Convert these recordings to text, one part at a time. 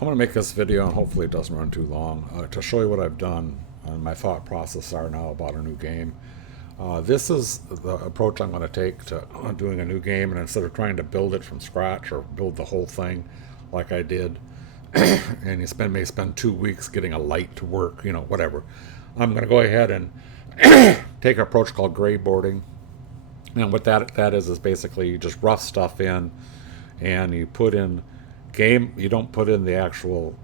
I'm going to make this video, and hopefully it doesn't run too long, to show you what I've done and my thought process are now about a new game. This is the approach I'm going to take to doing a new game, and instead of trying to build it from scratch or build the whole thing like I did, and you may spend 2 weeks getting a light to work, whatever. I'm going to go ahead and take an approach called greyboarding. And what that is basically you just rough stuff in, and you put in game. You don't put in the actual,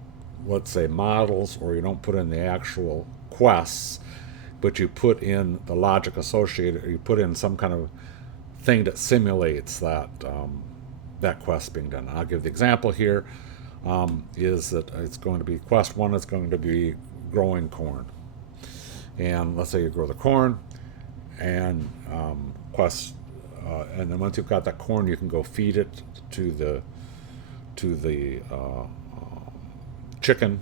let's say, models, or you don't put in the actual quests, but you put in the logic associated. Or you put in some kind of thing that simulates that quest being done. I'll give the example here. Is that it's going to be quest one is going to be growing corn, and let's say you grow the corn, and and then once you've got that corn, you can go feed it to the chicken,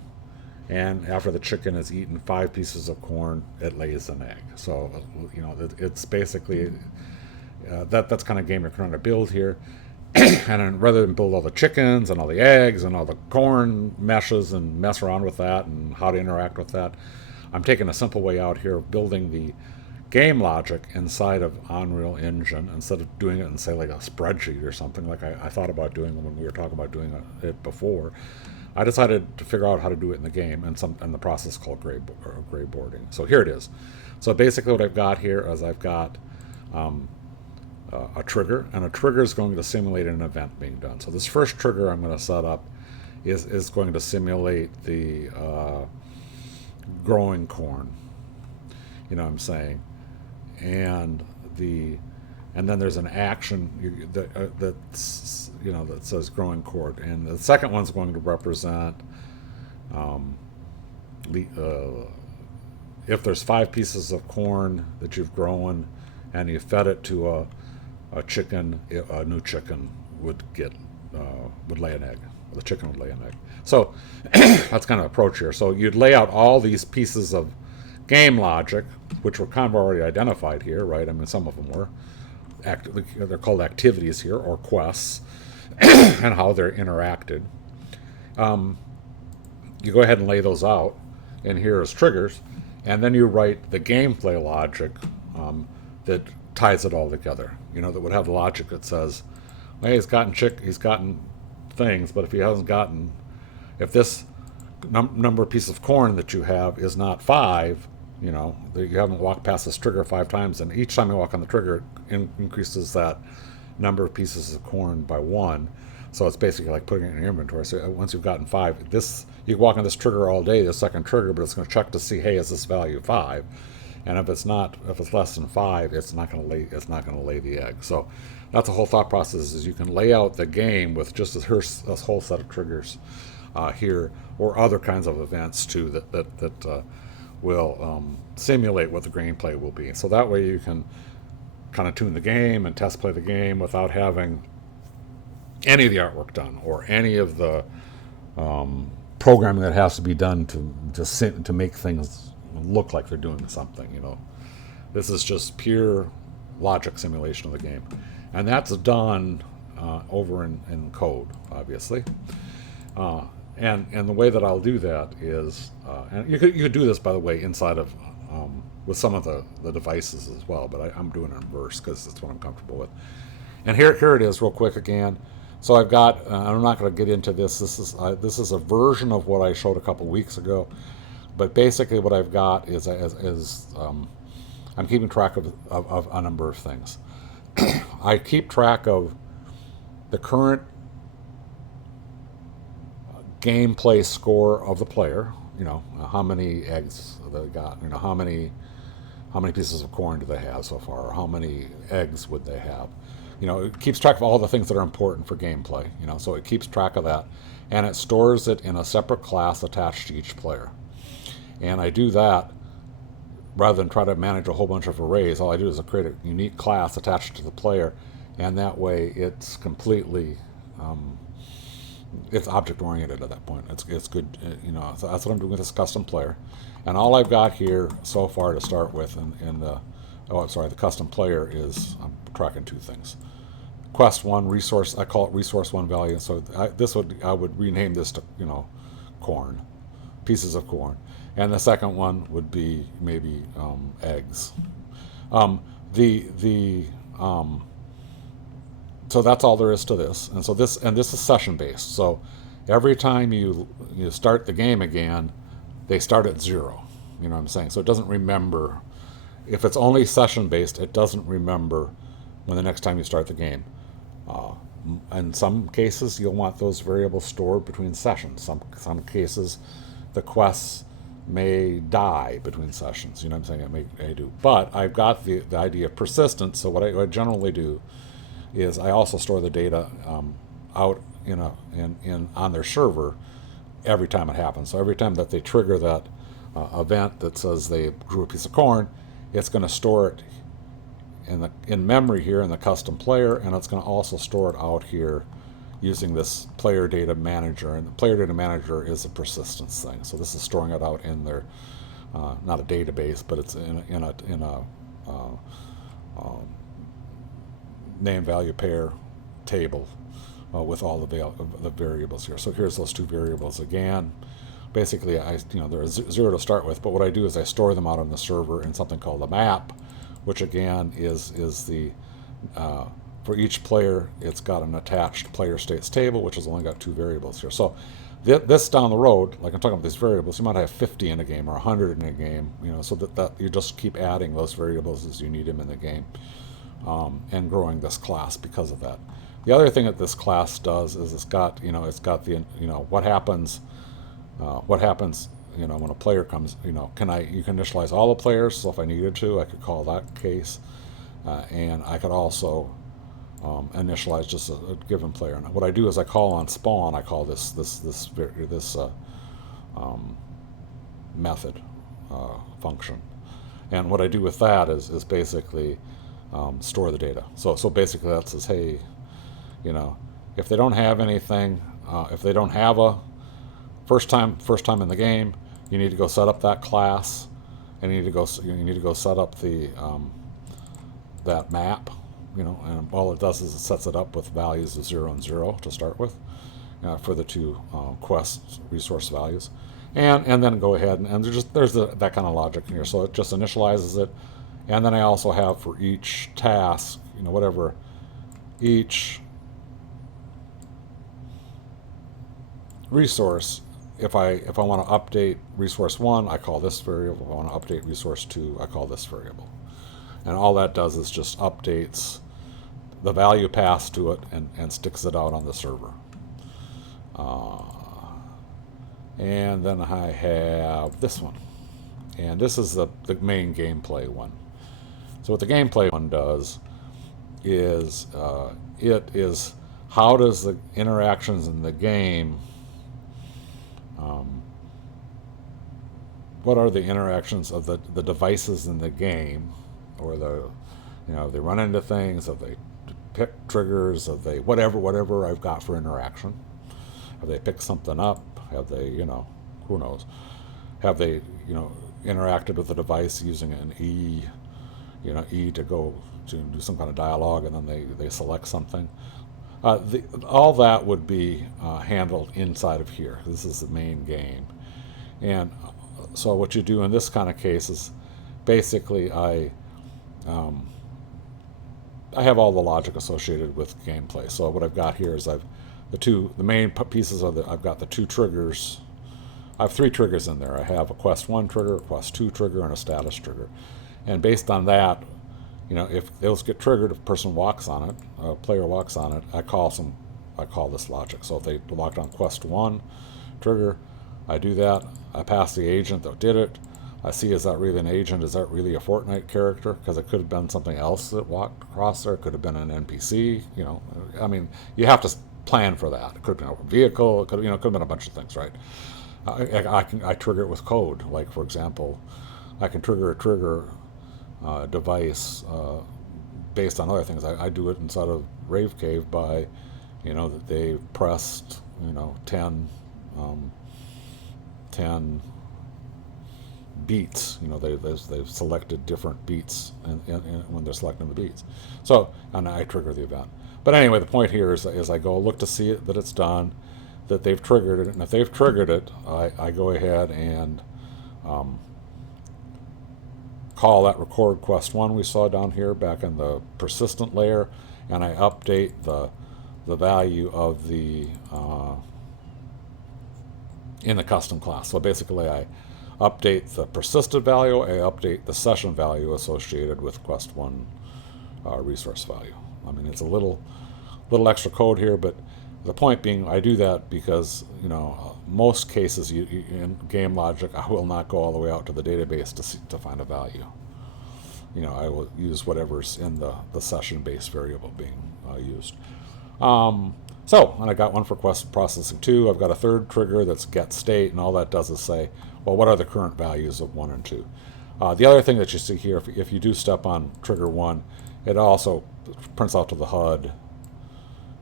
and after the chicken has eaten 5 pieces of corn, it lays an egg. So it's basically that's kind of game you're trying to build here. And then rather than build all the chickens and all the eggs and all the corn meshes and mess around with that and how to interact with that, I'm taking a simple way out here of building the game logic inside of Unreal Engine instead of doing it in, say, like a spreadsheet or something like I thought about doing when we were talking about doing it before. I decided to figure out how to do it in the game, and the process called greyboarding. So here it is. So basically what I've got here is I've got a trigger, and a trigger is going to simulate an event being done. So this first trigger I'm going to set up is going to simulate the growing corn. You know what I'm saying? And then there's an action that says growing corn, and the second one's going to represent if there's 5 pieces of corn that you've grown and you fed it to a chicken, a new chicken would lay an egg. The chicken would lay an egg. So that's kind of approach here. So you'd lay out all these pieces of game logic, which were kind of already identified here, right? I mean, some of them were. They're called activities here, or quests, and how they're interacted. You go ahead and lay those out, and here is triggers, and then you write the gameplay logic that ties it all together. That would have logic that says, hey, he's gotten things, but if this number of pieces of corn that you have is not 5, that you haven't walked past this trigger 5 times, and each time you walk on the trigger increases that number of pieces of corn by 1. So it's basically like putting it in your inventory. So once you've gotten 5, you can walk on this trigger all day, the second trigger, but it's going to check to see, hey, is this value 5? And if it's less than 5, it's not going to lay the egg. So that's the whole thought process: is you can lay out the game with just this whole set of triggers here, or other kinds of events too that will simulate what the gameplay will be. So that way you can kind of tune the game and test play the game without having any of the artwork done, or any of the programming that has to be done to make things look like they're doing something. This is just pure logic simulation of the game, and that's done over in code, obviously. And the way that I'll do that is, and you could do this, by the way, inside of with some of the devices as well, but I'm doing it in verse because that's what I'm comfortable with. And here it is, real quick again. So I've got, I'm not going to get into this. This is a version of what I showed a couple weeks ago, but basically what I've got is I'm keeping track of a number of things. I keep track of the current gameplay score of the player. How many eggs they got. How many pieces of corn do they have so far, or how many eggs would they have. It keeps track of all the things that are important for gameplay. So it keeps track of that, and it stores it in a separate class attached to each player. And I do that rather than try to manage a whole bunch of arrays. All I do is create a unique class attached to the player, and that way it's completely it's object oriented at that point. It's good, So that's what I'm doing with this custom player, and all I've got here so far to start with the custom player is I'm tracking 2 things: quest one resource. I call it resource one value. So I would rename this to corn, pieces of corn, and the second one would be maybe eggs. Um, the So that's all there is to this, and this is session based. So every time you start the game again, they start at 0. You know what I'm saying? So it doesn't remember. If it's only session based, it doesn't remember when the next time you start the game. Uh, in some cases, you'll want those variables stored between sessions. Some cases, the quests may die between sessions. You know what I'm saying? It may do. But I've got the idea of persistence. So what I generally do is I also store the data out on their server every time it happens. So every time that they trigger that event that says they grew a piece of corn, it's going to store it in memory here in the custom player, and it's going to also store it out here using this player data manager. And the player data manager is a persistence thing. So this is storing it out in their not a database, but it's in a name value pair table with all the variables here. So here's those two variables again. Basically, they're 0 to start with, but what I do is I store them out on the server in something called a map, which again is the for each player, it's got an attached player states table, which has only got 2 variables here. So this down the road, like I'm talking about these variables, you might have 50 in a game or 100 in a game, so that you just keep adding those variables as you need them in the game, and growing this class because of that. The other thing that this class does is it's got the what happens when a player comes, you can initialize all the players. So if I needed to, I could call that case, and I could also initialize just a given player. Now, what I do is I call on spawn. I call this method function, and what I do with that is basically store the data. So basically that says, hey, if they don't have anything, if they don't have a first time in the game, you need to go set up that class, and you need to go set up the that map, and all it does is it sets it up with values of 0 and 0 to start with, for the 2 quest resource values, and then go ahead and there's that kind of logic in here. So it just initializes it, and then I also have for each task, whatever each resource. If I want to update resource 1, I call this variable. If I want to update resource 2, I call this variable. And all that does is just updates the value passed to it and sticks it out on the server. And then I have this one. And this is the main gameplay one. So what the gameplay one does is it is how does the interactions in the game, what are the interactions of the devices in the game, or they run into things, if they pick triggers, if they whatever I've got for interaction. Have they picked something up? Have they, who knows? Have they, interacted with the device using an E, E to go to do some kind of dialogue, and then they select something. All that would be handled inside of here. This is the main game. And so what you do in this kind of case is basically I have all the logic associated with gameplay. So what I've got here is the main pieces of I've got the 2 triggers. I have 3 triggers in there. I have a quest 1 trigger, a quest 2 trigger, and a status trigger. And based on that, if those get triggered, if a person walks on it, a player walks on it, I call this logic. So if they walked on quest 1 trigger, I do that. I pass the agent that did it. I see, is that really an agent? Is that really a Fortnite character? Because it could have been something else that walked across there. It could have been an NPC. You have to plan for that. It could have been a vehicle. It could have been a bunch of things, right? I trigger it with code. Like, for example, I can trigger a trigger device based on other things. I do it inside of Rave Cave by, that they pressed, 10 beats. They've selected different beats and when they're selecting the beats. So, and I trigger the event. But anyway, the point here is I go look to see it, that it's done, that they've triggered it, and if they've triggered it, I go ahead and call that record quest 1 we saw down here back in the persistent layer, and I update the value of the in the custom class. So basically I update the persistent value, I update the session value associated with quest 1 resource value. I mean, it's a little extra code here, but the point being, I do that because, most cases in game logic, I will not go all the way out to the database to find a value. I will use whatever's in the session-based variable being used. And I got one for quest processing 2. I've got a third trigger that's get state, and all that does is say, well, what are the current values of 1 and 2? The other thing that you see here, if you do step on trigger 1, it also prints out to the HUD,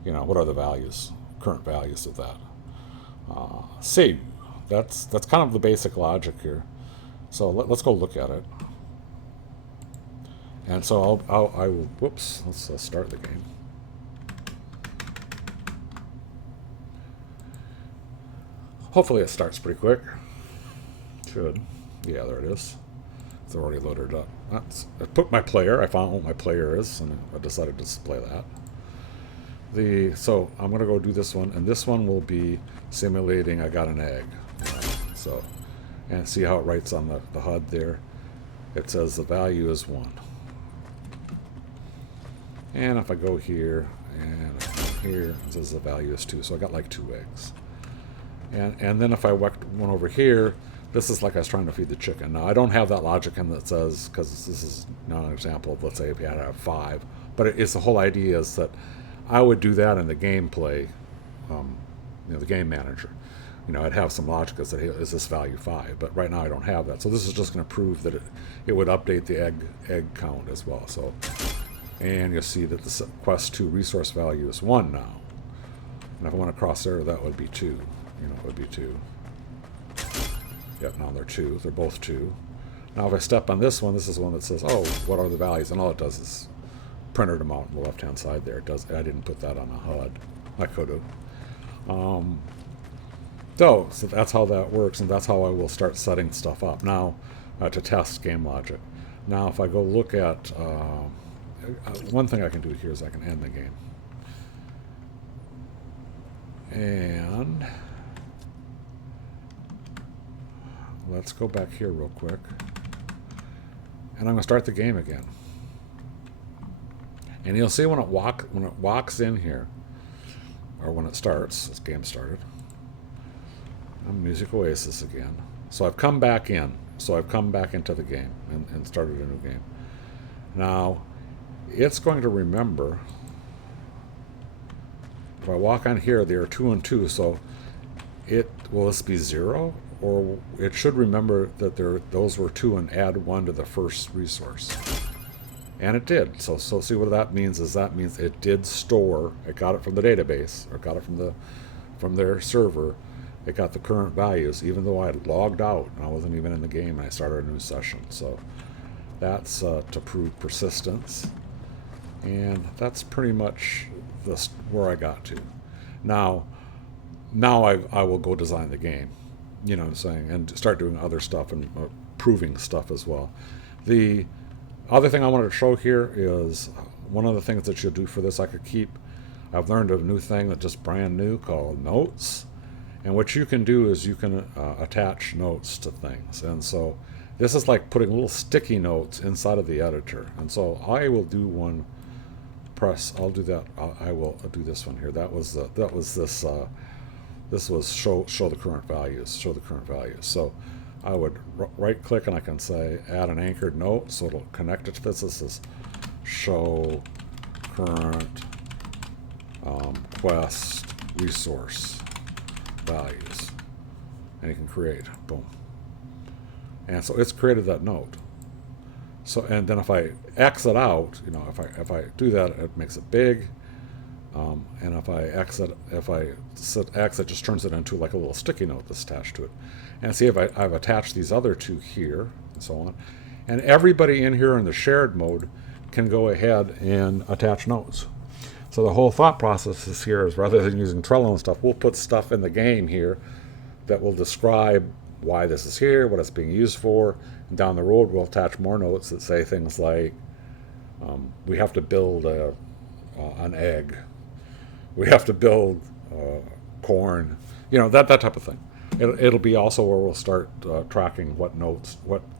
what are the values, current values of that. See, that's kind of the basic logic here. So let's go look at it. And so I will, whoops, let's start the game. Hopefully it starts pretty quick. Should. Yeah, there it is. It's already loaded up. I put my player, I found what my player is, and I decided to display that. So I'm going to go do this one, and this one will be simulating I got an egg. So, and see how it writes on the HUD there. It says the value is 1. And if I go here, and here, it says the value is 2. So I got like 2 eggs. And then if I whacked one over here, this is like I was trying to feed the chicken. Now, I don't have that logic in that says, because this is not an example of, let's say, if you had to have 5. But it's the whole idea is that I would do that in the gameplay, the game manager. I'd have some logic that said, hey, is this value 5? But right now I don't have that. So this is just going to prove that it would update the egg count as well. So, and you'll see that the quest 2 resource value is 1 now. And if I want to cross there, that would be 2. It would be 2. Yep, now they're 2. They're both 2. Now if I step on this one, this is the one that says, oh, what are the values? And all it does is printed them out on the left-hand side there. It does. I didn't put that on the HUD. I could have. So that's how that works, and that's how I will start setting stuff up now to test game logic. Now if I go look at one thing I can do here is I can end the game. And let's go back here real quick. And I'm going to start the game again. And you'll see when it walks in here, or when it starts, this game started. I'm Music Oasis again. So I've come back in. So I've come back into the game and started a new game. Now, it's going to remember, if I walk on here, there are 2 and 2, so will this be 0? Or it should remember that those were 2 and add 1 to the first resource. And it did. So see what that means is that means it did store, it got it from the database, or got it from their server. It got the current values, even though I had logged out and I wasn't even in the game and I started a new session. So that's to prove persistence. And that's pretty much where I got to. Now I will go design the game, you know what I'm saying, and start doing other stuff and proving stuff as well. The other thing I wanted to show here is one of the things that you'll do for this. I've learned a new thing that's just brand new called notes. And what you can do is you can attach notes to things. And so this is like putting little sticky notes inside of the editor. And so I will do one press. I'll do that. I will do this one here. This was show the current values. Show the current values. So I would right click and I can say add an anchored note, so it'll connect it to this. This is show current quest resource values, and you can create, boom. And so it's created that note. So, and then if I exit out, if I do that, it makes it big. And if I exit, exit just turns it into like a little sticky note that's attached to it. And see if I've attached these other two here and so on. And everybody in here in the shared mode can go ahead and attach notes. So the whole thought process is here is rather than using Trello and stuff, we'll put stuff in the game here that will describe why this is here, what it's being used for. And down the road, we'll attach more notes that say things like, we have to build an egg. We have to build corn. That type of thing. It'll be also where we'll start tracking what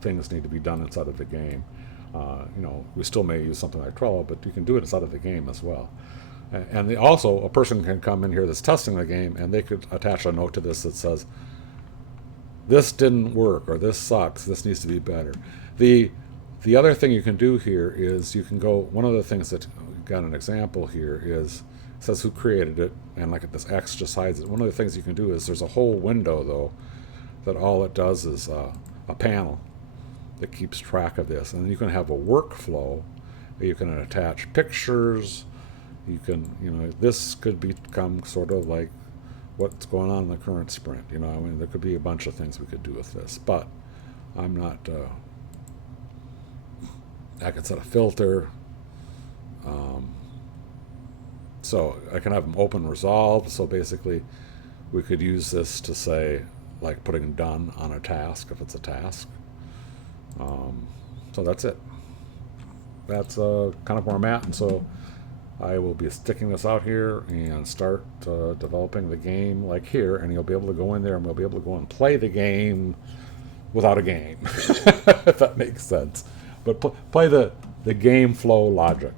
things need to be done inside of the game. We still may use something like Trello, but you can do it inside of the game as well. And also, a person can come in here that's testing the game, and they could attach a note to this that says, this didn't work, or this sucks, this needs to be better. The other thing you can do here is you can go, one of the things that, got an example here is, it says who created it, and like this X just hides it. One of the things you can do is there's a whole window, though, that all it does is a panel that keeps track of this. And then you can have a workflow. You can attach pictures. You can, this could become sort of like what's going on in the current sprint. There could be a bunch of things we could do with this, but I'm not, I could set a filter. So I can have them open resolved. So basically we could use this to say, like putting done on a task if it's a task. So that's it. That's kind of where I'm at. And so I will be sticking this out here and start developing the game like here, and you'll be able to go in there and we'll be able to go and play the game without a game, if that makes sense. But play the game flow logic.